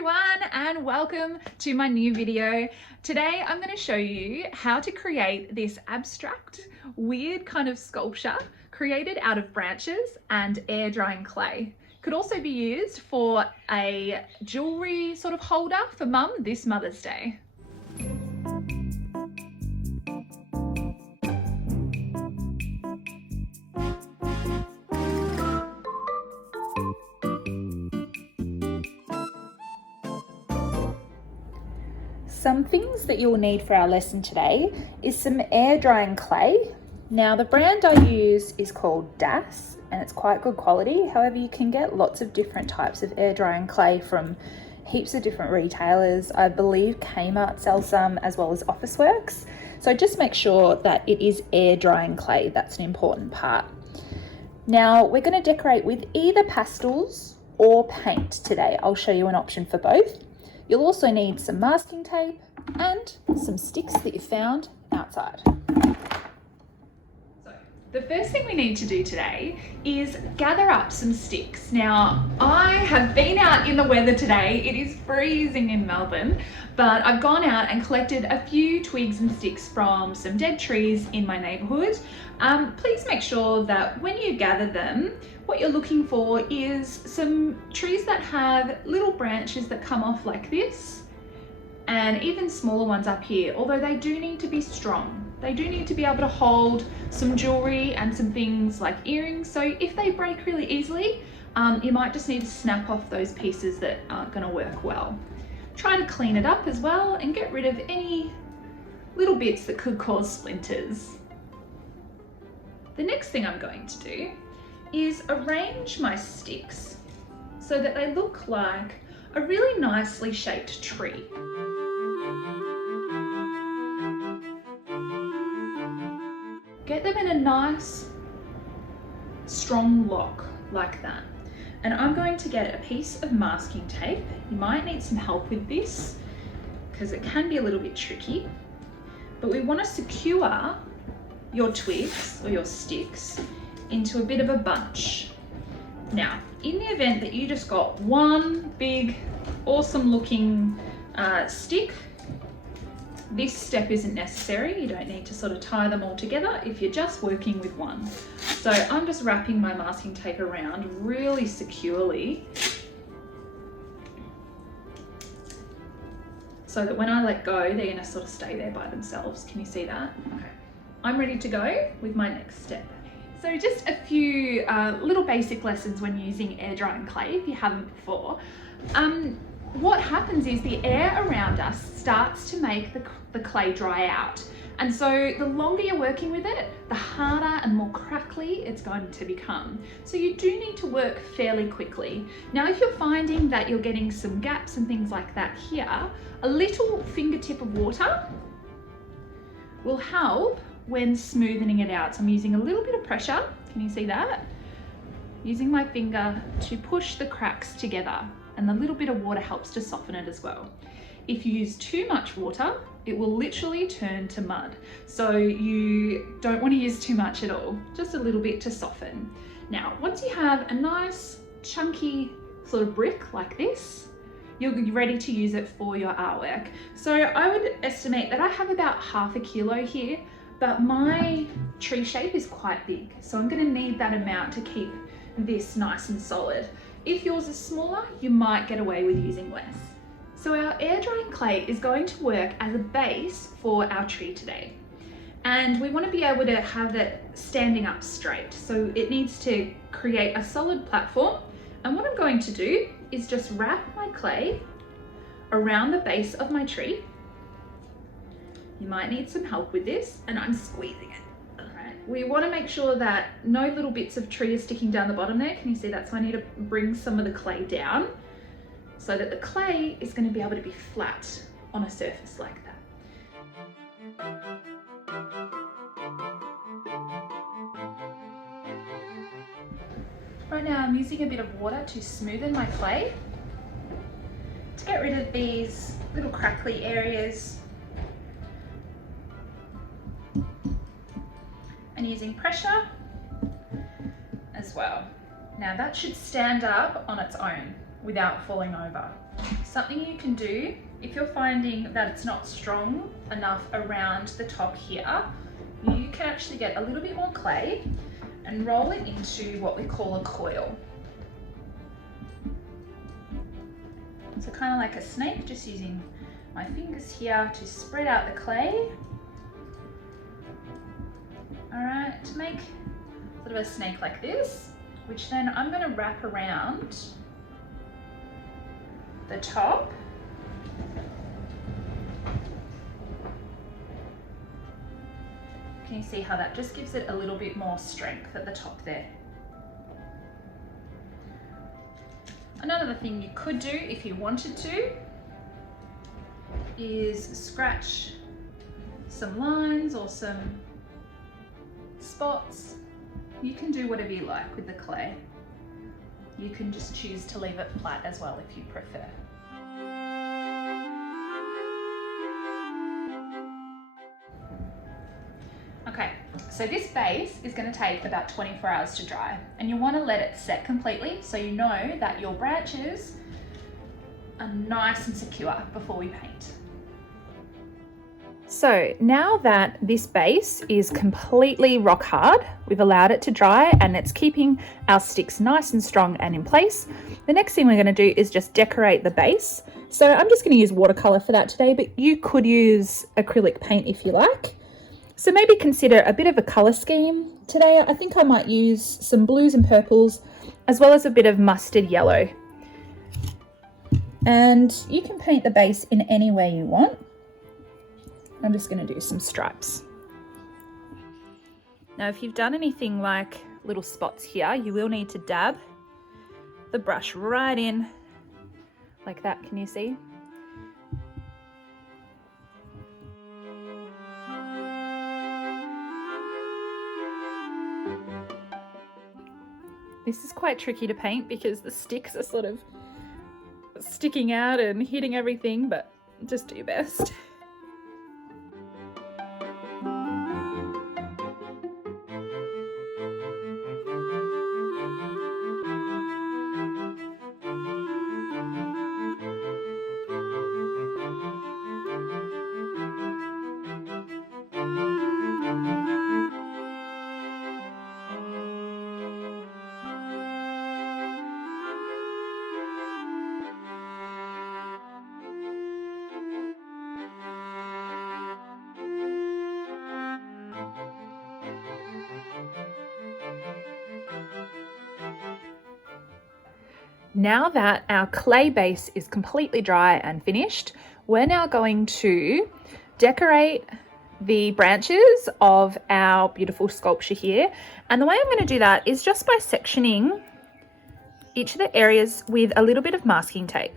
everyone and welcome to my new video. Today I'm going to show you how to create this abstract, weird kind of sculpture created out of branches and air drying clay. Could also be used for a jewellery sort of holder for mum this Mother's Day. Some things that you'll need for our lesson today is some air drying clay. Now the brand I use is called Das and it's quite good quality. However, you can get lots of different types of air drying clay from heaps of different retailers. I believe Kmart sells some as well as Officeworks. So just make sure that it is air drying clay. That's an important part. Now we're going to decorate with either pastels or paint today. I'll show you an option for both. You'll also need some masking tape and some sticks that you found outside. So the first thing we need to do today is gather up some sticks. Now I have been out in the weather today. It is freezing in Melbourne, but I've gone out and collected a few twigs and sticks from some dead trees in my neighbourhood. Please make sure that when you gather them, what you're looking for is some trees that have little branches that come off like this, and even smaller ones up here, although they do need to be strong. They do need to be able to hold some jewellery and some things like earrings, so if they break really easily, you might just need to snap off those pieces that aren't going to work well. Try to clean it up as well and get rid of any little bits that could cause splinters. The next thing I'm going to do is arrange my sticks so that they look like a really nicely shaped tree. Get them in a nice strong lock like that. And I'm going to get a piece of masking tape. You might need some help with this because it can be a little bit tricky, but we want to secure your twigs or your sticks into a bit of a bunch. Now, in the event that you just got one big, awesome looking stick, this step isn't necessary. You don't need to sort of tie them all together if you're just working with one. So I'm just wrapping my masking tape around really securely so that when I let go, they're gonna sort of stay there by themselves. Can you see that? Okay. I'm ready to go with my next step. So just a few little basic lessons when using air drying clay if you haven't before. What happens is the air around us starts to make the clay dry out. And so the longer you're working with it, the harder and more crackly it's going to become. So you do need to work fairly quickly. Now, if you're finding that you're getting some gaps and things like that here, a little fingertip of water will help when smoothing it out. So I'm using a little bit of pressure. Can you see that? Using my finger to push the cracks together, and the little bit of water helps to soften it as well. If you use too much water, it will literally turn to mud. So you don't want to use too much at all, just a little bit to soften. Now, once you have a nice chunky sort of brick like this, you're ready to use it for your artwork. So I would estimate that I have about ½ a kilo here, but my tree shape is quite big. So I'm gonna need that amount to keep this nice and solid. If yours is smaller, you might get away with using less. So our air drying clay is going to work as a base for our tree today. And we want to be able to have it standing up straight. So it needs to create a solid platform. And what I'm going to do is just wrap my clay around the base of my tree. You might need some help with this, and I'm squeezing it. We want to make sure that no little bits of tree are sticking down the bottom there. Can you see that? So I need to bring some of the clay down so that the clay is going to be able to be flat on a surface like that. Right now I'm using a bit of water to smoothen my clay to get rid of these little crackly areas, and using pressure as well. Now that should stand up on its own without falling over. Something you can do if you're finding that it's not strong enough around the top here, you can actually get a little bit more clay and roll it into what we call a coil. So kind of like a snake, just using my fingers here to spread out the clay. All right, to make sort of a snake like this, which then I'm going to wrap around the top. Can you see how that just gives it a little bit more strength at the top there? Another thing you could do if you wanted to is scratch some lines or some spots. You can do whatever you like with the clay. You can just choose to leave it flat as well if you prefer. Okay, so this base is going to take about 24 hours to dry, and you want to let it set completely so you know that your branches are nice and secure before we paint. So now that this base is completely rock hard, we've allowed it to dry and it's keeping our sticks nice and strong and in place. The next thing we're going to do is just decorate the base. So I'm just going to use watercolour for that today, but you could use acrylic paint if you like. So maybe consider a bit of a colour scheme. Today I think I might use some blues and purples as well as a bit of mustard yellow. And you can paint the base in any way you want. I'm just going to do some stripes. Now if you've done anything like little spots here, you will need to dab the brush right in like that. Can you see? This is quite tricky to paint because the sticks are sort of sticking out and hitting everything, but just do your best. Now that our clay base is completely dry and finished, we're now going to decorate the branches of our beautiful sculpture here. And the way I'm going to do that is just by sectioning each of the areas with a little bit of masking tape.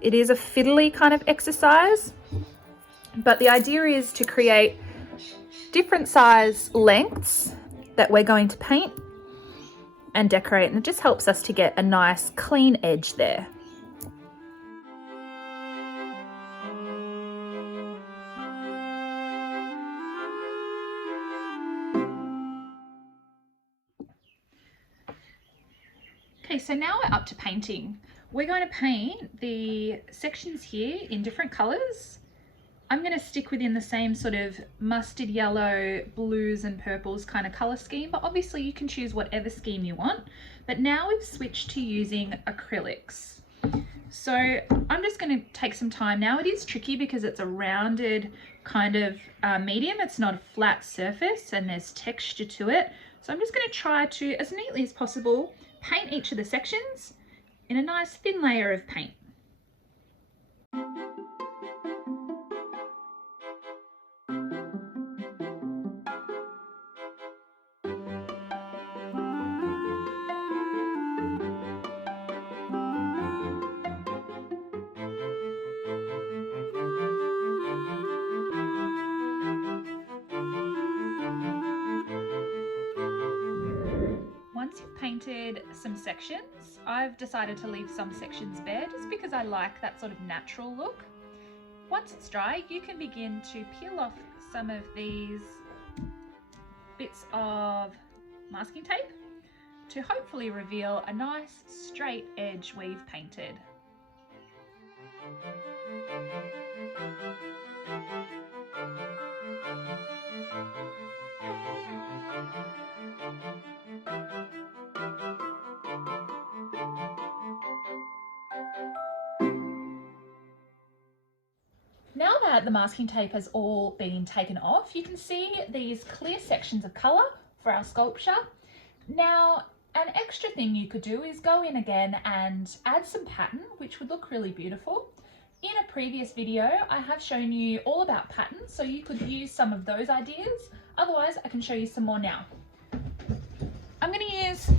It is a fiddly kind of exercise, but the idea is to create different size lengths that we're going to paint and decorate, and it just helps us to get a nice clean edge there. Okay, so now we're up to painting. We're going to paint the sections here in different colours. I'm going to stick within the same sort of mustard yellow, blues and purples kind of colour scheme, but obviously you can choose whatever scheme you want. But now we've switched to using acrylics. So I'm just going to take some time. Now it is tricky because it's a rounded kind of medium. It's not a flat surface and there's texture to it. So I'm just going to try to, as neatly as possible, paint each of the sections in a nice thin layer of paint. Once you've painted some sections, I've decided to leave some sections bare just because I like that sort of natural look. Once it's dry, you can begin to peel off some of these bits of masking tape to hopefully reveal a nice straight edge we've painted. Now that the masking tape has all been taken off, you can see these clear sections of colour for our sculpture. Now, an extra thing you could do is go in again and add some pattern, which would look really beautiful. In a previous video, I have shown you all about patterns, so you could use some of those ideas. Otherwise, I can show you some more now. I'm going to use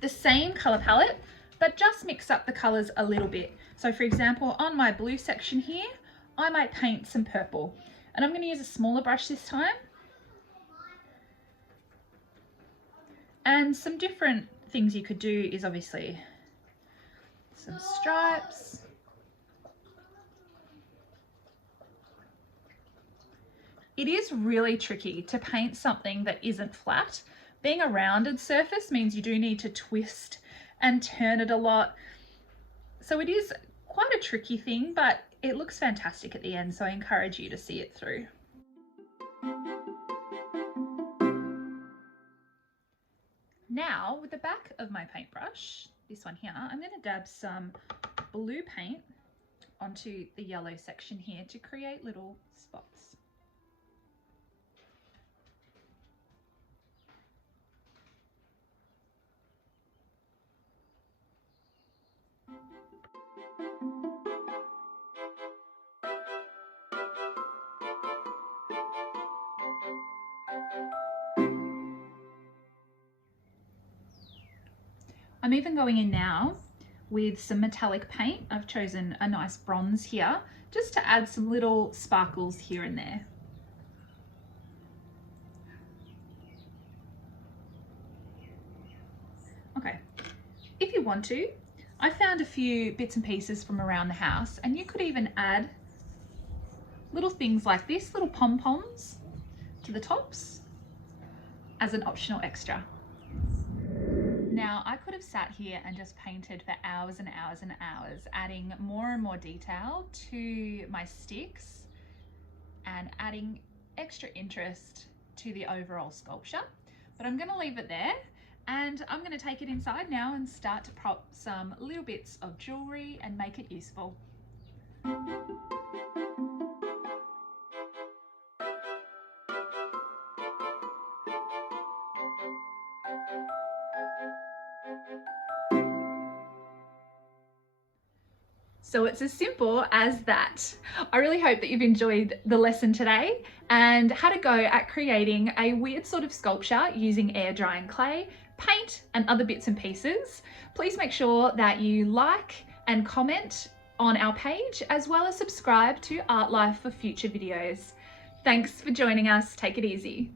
the same colour palette, but just mix up the colours a little bit. So for example, on my blue section here, I might paint some purple, and I'm going to use a smaller brush this time. And some different things you could do is obviously some stripes. It is really tricky to paint something that isn't flat. Being a rounded surface means you do need to twist and turn it a lot. So it is quite a tricky thing, but it looks fantastic at the end, so I encourage you to see it through. Now, with the back of my paintbrush, this one here, I'm going to dab some blue paint onto the yellow section here to create little spots. I'm even going in now with some metallic paint. I've chosen a nice bronze here, just to add some little sparkles here and there. Okay, if you want to, I found a few bits and pieces from around the house, and you could even add little things like this, little pom-poms to the tops as an optional extra. Now, I could have sat here and just painted for hours and hours and hours, adding more and more detail to my sticks and adding extra interest to the overall sculpture, but I'm going to leave it there, and I'm going to take it inside now and start to prop some little bits of jewellery and make it useful. So it's as simple as that. I really hope that you've enjoyed the lesson today and had a go at creating a weird sort of sculpture using air drying clay, paint and other bits and pieces. Please make sure that you like and comment on our page, as well as subscribe to Artlife for future videos. Thanks for joining us. Take it easy.